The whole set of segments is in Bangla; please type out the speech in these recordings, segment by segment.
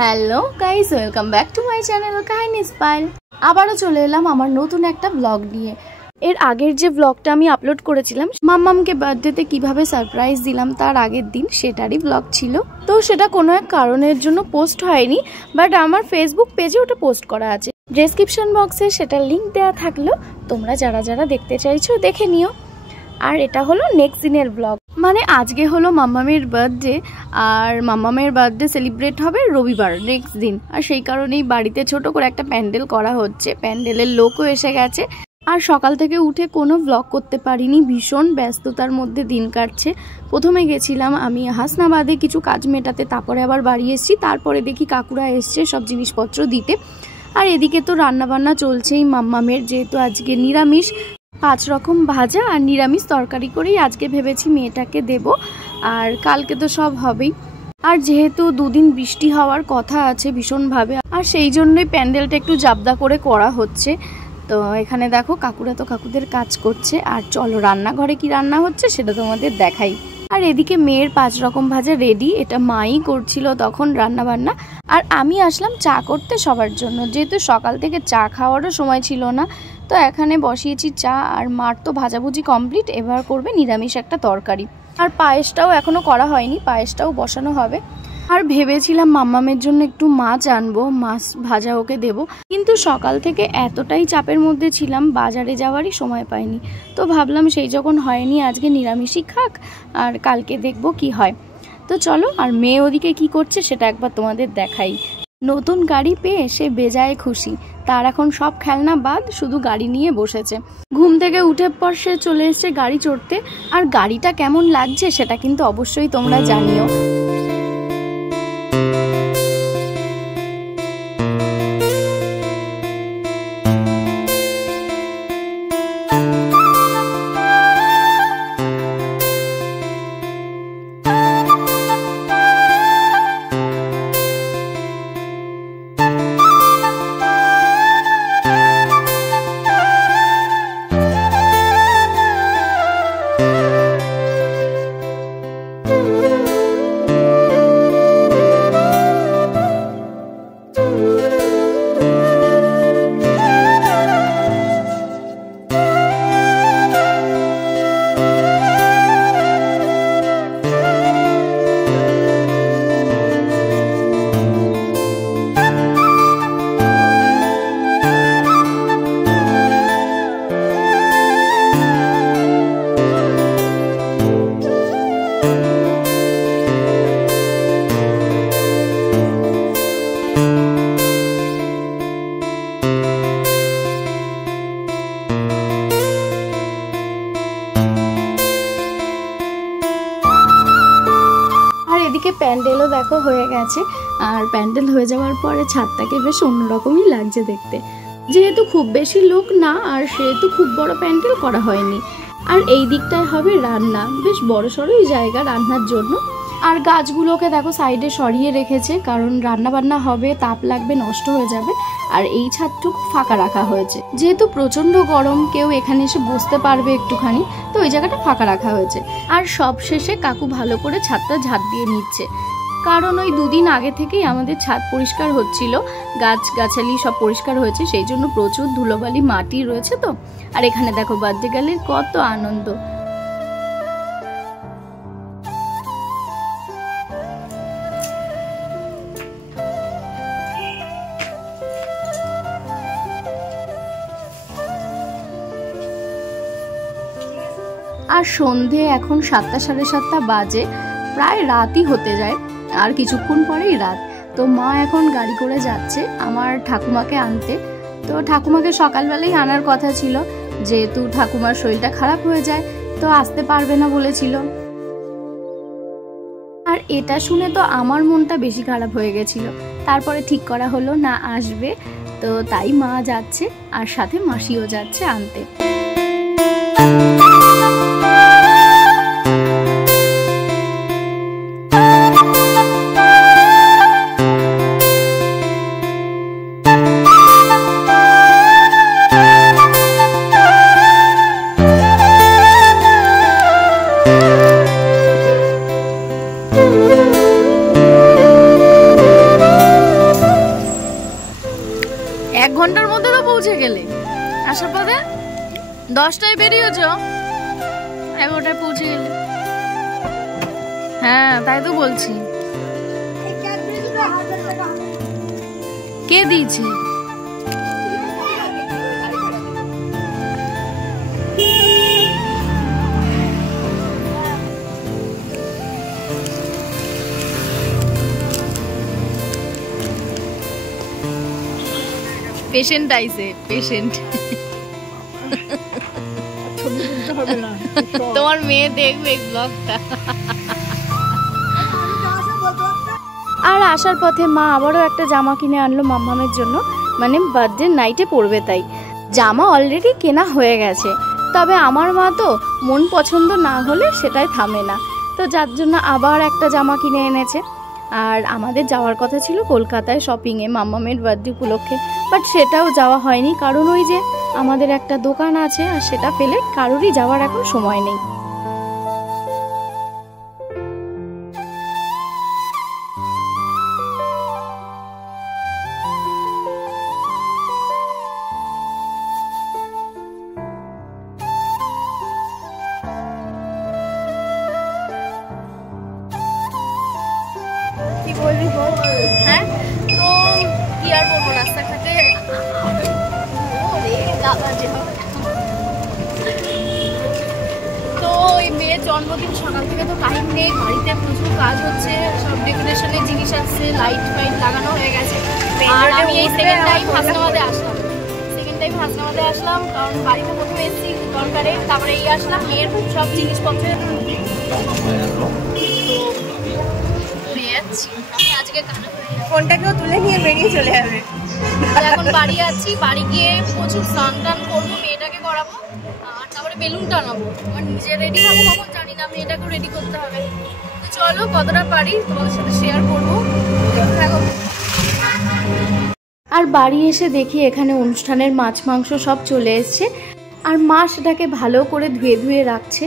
Hello guys, welcome back to my channel কাহিনী স্পাইল। আবারও চলে এলাম আমার নতুন একটা ব্লগ নিয়ে। এর আগের যে ব্লগটা আমি আপলোড করেছিলাম মাম্মামকে বার্থডেতে কিভাবে সারপ্রাইজ দিলাম তার আগের দিন, সেটারই ব্লগ ছিল। তো সেটা কোনো এক কারণের জন্য পোস্ট হয়নি, বাট আমার ফেসবুক পেজে ওটা পোস্ট করা আছে। ডেসক্রিপশন বক্সে সেটার লিঙ্ক দেওয়া থাকলো, তোমরা যারা যারা দেখতে চাইছো দেখে নিও। আর এটা হলো নেক্সট দিনের ব্লগ, মানে আজকে হলো মাম্মামের বার্থডে, আর মাম্মামের বার্থডে সেলিব্রেট হবে রবিবার নেক্সট দিন। আর সেই কারণেই বাড়িতে ছোট করে একটা প্যান্ডেল করা হচ্ছে, প্যান্ডেলের লোকও এসে গেছে। আর সকাল থেকে উঠে কোনো ব্লগ করতে পারিনি, ভীষণ ব্যস্ততার মধ্যে দিন কাটছে। প্রথমে গেছিলাম আমি হাসনাবাদে কিছু কাজ মেটাতে, তারপরে আবার বাড়ি এসেছি। তারপরে দেখি কাকুরা এসছে সব জিনিসপত্র দিতে। আর এদিকে তো রান্নাবান্না চলছেই মাম্মামের, যেহেতু আজকে নিরামিষ, 5 রকম ভাজা আর নিরামিষ তরকারি করেই আজকে ভেবেছি মেয়েটাকে দেব। আর কালকে তো সব হবেই। আর যেহেতু দুদিন বৃষ্টি হওয়ার কথা আছে ভীষণভাবে, আর সেই জন্যই প্যান্ডেলটা একটু জাবদা করে করা হচ্ছে। তো এখানে দেখো কাকুরা তো কাকুদের কাজ করছে। আর চলো রান্নাঘরে কি রান্না হচ্ছে সেটা তোমাদের দেখাই। আর এদিকে মেয়ের 5 রকম ভাজা রেডি, এটা মাই করছিল তখন রান্না বান্না। আর আমি আসলাম চা করতে সবার জন্য, যেহেতু সকাল থেকে চা খাওয়ারও সময় ছিল না। তো এখানে বসিয়েছি চা, আর মার তো ভাজাভুজি কমপ্লিট, এবার করবে নিরামিষ একটা তরকারি। আর পায়েসটাও এখনো করা হয়নি, পায়েসটাও বসানো হবে। আর ভেবেছিলাম মাম্মামের জন্য একটু মাছ আনবো, মাছ ভাজা ওকে দেবো, কিন্তু সকাল থেকে এতটাই চাপের মধ্যে ছিলাম বাজারে যাওয়ারই সময় পাইনি। তো ভাবলাম সেই যখন হয়নি আজকে নিরামিষই খাক, আর কালকে দেখবো কি হয়। তো চলো, আর মেয়ে ওদিকে কি করছে সেটা একবার তোমাদের দেখাই। নতুন গাড়ি পেয়ে সে বেজায় খুশি, তার এখন সব খেলনা বাদ, শুধু গাড়ি নিয়ে বসেছে। ঘুম থেকে উঠে পর সে চলে এসেছে গাড়ি চড়তে। আর গাড়িটা কেমন লাগছে সেটা কিন্তু অবশ্যই তোমরা জানিও। প্যান্ডেলও দেখো হয়ে গেছে। আর প্যান্ডেল হয়ে যাওয়ার পরে ছাদটাকে বেশ অন্যরকমই লাগছে দেখতে, যেহেতু খুব বেশি লোক না, আর সেহেতু খুব বড় প্যান্ডেল করা হয়নি। আর এই দিকটায় হবে রান্না, বেশ বড় সড়োই জায়গা রান্নার জন্য। আর গাছগুলোকে দেখো সাইডে সরিয়ে রেখেছে, কারণ রান্না বান্না হবে, তাপ লাগবে, নষ্ট হয়ে যাবে। আর এই ছাদটুকু ফাঁকা রাখা হয়েছে, যেহেতু প্রচন্ড গরম, কেউ এখানে এসে বসতে পারবে একটুখানি, তো ওই জায়গাটা ফাঁকা রাখা হয়েছে। আর সব শেষে কাকু ভালো করে ছাদটা ঝাঁট দিয়ে নিচ্ছে, কারণ ওই 2 দিন আগে থেকেই আমাদের ছাদ পরিষ্কার হচ্ছিল, গাছগাছালি সব পরিষ্কার হয়েছে, সেই জন্য প্রচুর ধুলোবালি মাটি রয়েছে। তো আর এখানে দেখো বার্থডে গার্লের কত আনন্দ। আর সন্ধে এখন 7টা সাড়ে 7টা বাজে, প্রায় রাতই হতে যায়, আর কিছুক্ষণ পরেই রাত। তো মা এখন গাড়ি করে যাচ্ছে আমার ঠাকুমাকে আনতে। তো ঠাকুমাকে সকালবেলাই আনার কথা ছিল, যেহেতু ঠাকুমার শরীরটা খারাপ হয়ে যায়, তো আসতে পারবে না বলেছিল। আর এটা শুনে তো আমার মনটা বেশি খারাপ হয়ে গেছিল। তারপরে ঠিক করা হলো না আসবে, তো তাই মা যাচ্ছে, আর সাথে মাসিও যাচ্ছে আনতে। ঘন্টার মধ্যে তো পৌঁছে গেলে। আসার পথে 10টায় বেরিয়েছ, 11টায় পৌঁছে গেলে। হ্যাঁ তাই তো বলছি। কে দিয়েছে? পেশেন্ট আইছে, পেশেন্ট। তোমার মেয়ে দেখবে ব্লগটা। আর আসার পথে মা আবারও একটা জামা কিনে আনলো মাম্মামের জন্য, মানে বার্থডে নাইটে পরবে তাই। জামা অলরেডি কেনা হয়ে গেছে, তবে আমার মা তো মন পছন্দ না হলে সেটাই থামে না, তো যার জন্য আবার একটা জামা কিনে এনেছে। আর আমাদের যাওয়ার কথা ছিল কলকাতায় শপিংয়ে মাম্মামের বার্থডে উপলক্ষে, বাট সেটাও যাওয়া হয়নি, কারণ ওই যে আমাদের একটা দোকান আছে আর সেটা ফেলে কারোরই যাওয়ার এখন সময় নেই। হ্যাঁ তো কি আর বলবো, রাস্তাঘাটে তো ওই মেয়ের জন্মদিন, সকাল থেকে তো টাইম নেই, বাড়িতে প্রচুর কাজ হচ্ছে, সব ডেকোরেশনের জিনিস আসছে, লাইট ফাইট লাগানো হয়ে গেছে। আর আমি এই সেকেন্ড টাইম হাসনাবাদে আসলাম, কারণ বাড়িতে প্রথমে এসেছি দরকারে, তারপরে এই আসলাম মেয়ের সব জিনিসপত্রের আজকে ফোনটাকেও তুলে নিয়ে বেরিয়ে চলে যাবে। এখন বাড়ি আছি, বাড়ি গিয়ে প্রচুর স্নান টান করবো, মেয়েটাকে করাবো, আর তারপরে বেলুন টানাবো। আমার নিজে রেডি হবো কখন জানি না, মেয়েটাকেও রেডি করতে হবে। তো চলো কতটা পারি তোমাদের সাথে শেয়ার করবো। আর বাড়ি এসে দেখি এখানে অনুষ্ঠানের মাছ মাংস সব চলে এসছে, আর মা সেটাকে ভালো করে ধুয়ে ধুয়ে রাখছে।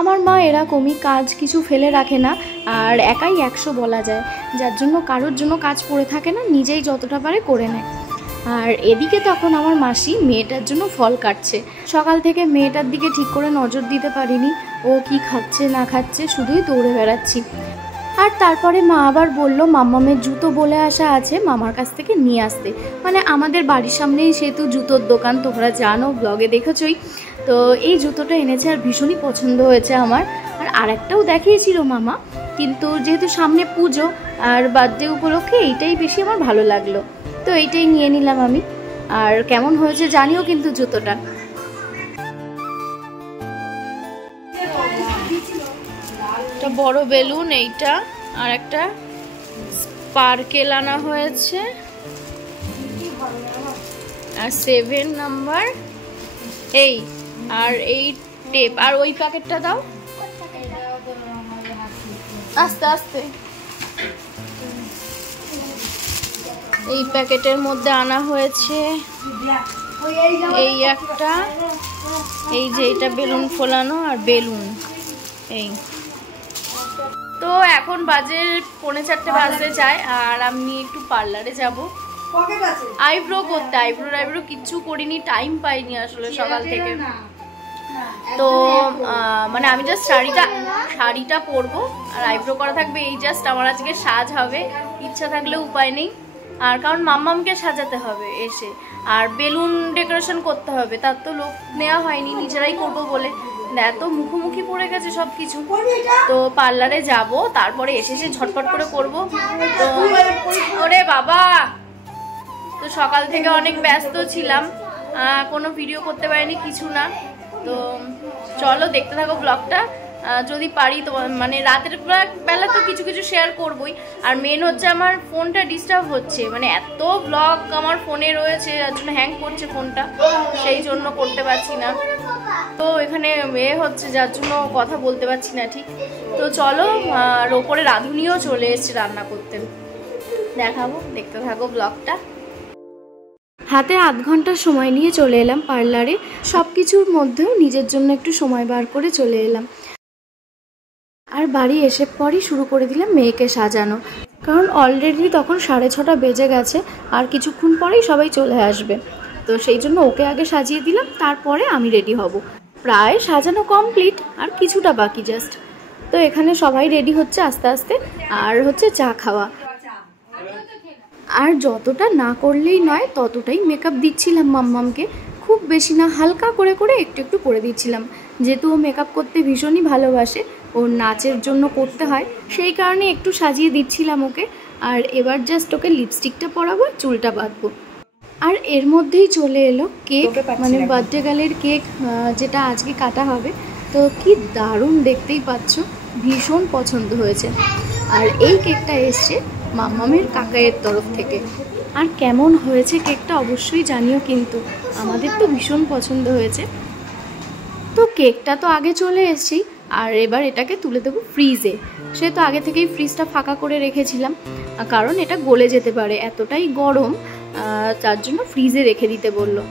আমার মা এরকমই, কাজ কিছু ফেলে রাখে না, আর একাই 100 বলা যায়, যার জন্য কারোর জন্য কাজ পড়ে থাকে না, নিজেই যতটা পারে করে নেয়। আর এদিকে তখন আমার মাসি মেয়েটার জন্য ফল কাটছে। সকাল থেকে মেয়েটার দিকে ঠিক করে নজর দিতে পারিনি, ও কি খাচ্ছে না খাচ্ছে, শুধুই দৌড়ে বেড়াচ্ছি। আর তারপরে মা আবার বলল মাম্মামের জুতো বলে আসা আছে, মামার কাছ থেকে নিয়ে আসতে। মানে আমাদের বাড়ির সামনেই সেহেতু জুতোর দোকান, তোমরা জানো, ব্লগে দেখেছই। তো এই জুতোটা এনেছে আর ভীষণই পছন্দ হয়েছে আমার। আর আরেকটাও দেখিয়েছিল মামা, কিন্তু যেহেতু সামনে পুজো আর বার্থডে উপলক্ষে এইটাই বেশি আমার ভালো লাগলো, তো এইটাই নিয়ে নিলাম আমি। আর কেমন হয়েছে জানিও কিন্তু জুতোটা। একটা বড় বেলুন এইটা, আর একটা স্পার্কেল আনা হয়েছে, আর 7 নাম্বার এই, আর এই টেপ, আর ওই প্যাকেটটা দাও আস্তে আস্তে। এই প্যাকেটের মধ্যে আনা হয়েছে এই একটা, এই যে এটা বেলুন ফোলানো আর বেলুন এই। তো এখন বাজে 3:45 বাজতে চায়, আর আমি একটু পার্লারে যাব আইব্রো করতে। আইব্রো কিচ্ছু করিনি, টাইম পাইনি আসলে সকাল থেকে। তো মানে আমি জাস্ট শাড়িটা পরবো আর আইব্রো করা থাকবে, এই জাস্ট আমার আজকে সাজ হবে। ইচ্ছা থাকলে উপায় নেই, আর কারণ মাম্মামকে সাজাতে হবে এসে, আর বেলুন ডেকোরেশন করতে হবে, তার তো লোক নেওয়া হয়নি, নিজেরাই করবো বলে এত মুখোমুখি পড়ে গেছে সব কিছু। তো পার্লারে যাব, তারপরে এসে ঝটপট করে করবো। তো ওরে বাবা, তো সকাল থেকে অনেক ব্যস্ত ছিলাম, কোনো ভিডিও করতে পারিনি, কিছু না। তো চলো দেখতে থাকো ব্লগটা, যদি পারি তো, মানে রাতের বেলা তো কিছু কিছু শেয়ার করবই। আর মেন হচ্ছে আমার ফোনটা ডিস্টার্ব হচ্ছে, মানে এত ব্লগ আমার ফোনে রয়েছে, যার জন্য হ্যাং করছে ফোনটা, সেই জন্য করতে পারছি না। তো এখানে হচ্ছে, যার জন্য কথা বলতে পারছি না ঠিক। তো চলো, আর ওপরে রাঁধুনিও চলে এসেছে রান্না করতে, দেখাবো, দেখতে থাকো ব্লগটা। হাতে আধ ঘন্টা সময় নিয়ে চলে এলাম পার্লারে, সব কিছুর মধ্যেও নিজের জন্য একটু সময় বার করে চলে এলাম। আর বাড়ি এসে পরই শুরু করে দিলাম মেয়েকে সাজানো, কারণ অলরেডি তখন 6:30 বেজে গেছে, আর কিছুক্ষণ পরেই সবাই চলে আসবে। তো সেই জন্য ওকে আগে সাজিয়ে দিলাম, তারপরে আমি রেডি হব। প্রায় সাজানো কমপ্লিট, আর কিছুটা বাকি জাস্ট। তো এখানে সবাই রেডি হচ্ছে আস্তে আস্তে, আর হচ্ছে চা খাওয়া। আর যতটা না করলেই নয় ততটাই মেকআপ দিচ্ছিলাম মাম্মামকে, খুব বেশি না, হালকা করে করে একটু একটু করে দিচ্ছিলাম। যেহেতু ও মেকআপ করতে ভীষণই ভালোবাসে, ওর নাচের জন্য করতে হয়, সেই কারণে একটু সাজিয়ে দিচ্ছিলাম ওকে। আর এবার জাস্ট ওকে লিপস্টিকটা পরাবো, চুলটা বাঁধবো। আর এর মধ্যেই চলে এলো কেক, মানে বার্থডে গার্লের কেক, যেটা আজকে কাটা হবে। তো কি দারুণ, দেখতেই পাচ্ছ, ভীষণ পছন্দ হয়েছে। আর এই কেকটা এসছে মাম্মামের কাকায়ের তরফ থেকে। আর কেমন হয়েছে কেকটা অবশ্যই জানিও, কিন্তু আমাদের তো ভীষণ পছন্দ হয়েছে। তো কেকটা তো আগে চলে এসেছি, আর এবার এটাকে তুলে দেবো ফ্রিজে। সে তো আগে থেকেই ফ্রিজটা ফাঁকা করে রেখেছিলাম, কারণ এটা গলে যেতে পারে, এতটাই গরম, তার জন্য ফ্রিজে রেখে দিতে বললো।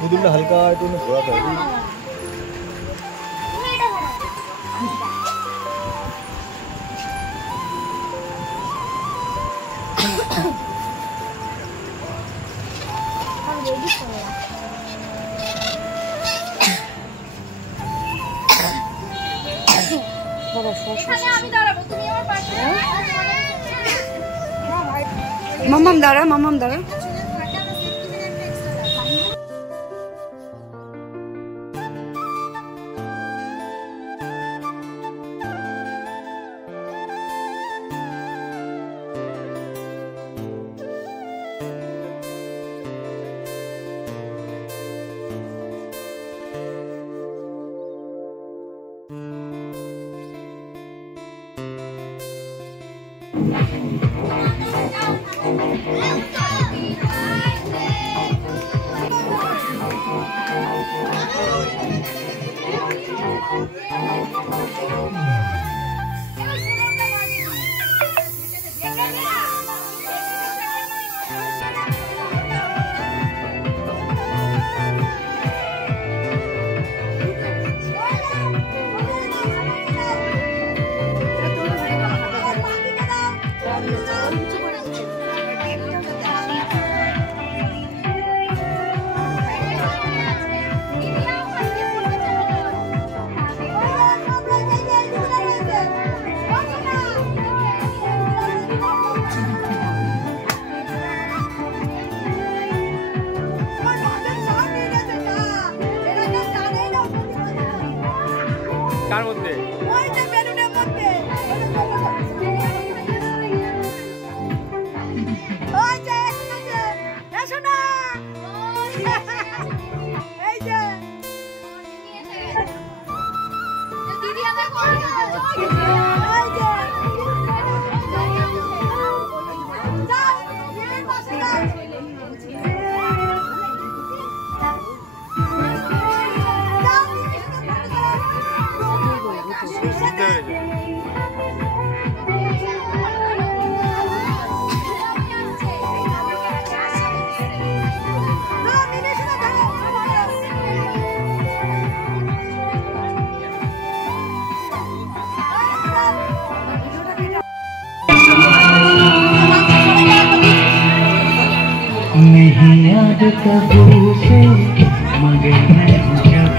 পুতুলটা হালকা একটু ঘোরাতে হবে। মাম্মাম দাঁড়া कब से मगर मैं जब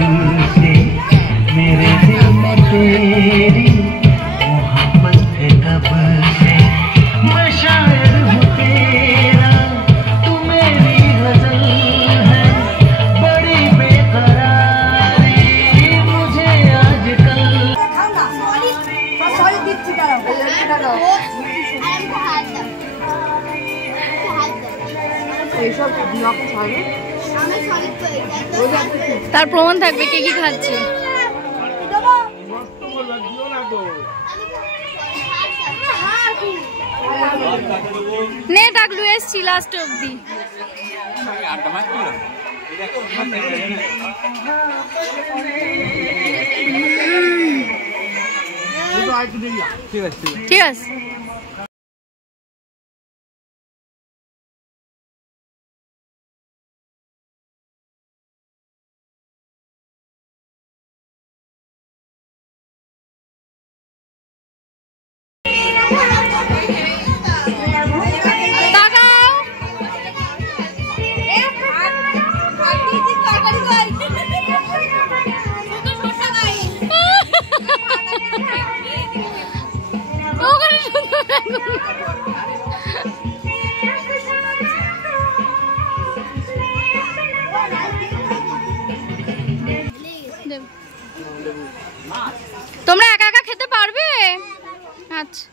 से मेरे दिल में तेरी मोहब्बत है कब से मैं शायर हूँ तेरा तू मेरी गजल है बड़ी बेकरारी मुझे आजकल তার প্রমাণ থাকবে কে কি খাচ্ছে। নে টাকলু এসছি লাস্ট অব্দি। ঠিক আছে। তোমরা একা একা খেতে পারবে? আচ্ছা।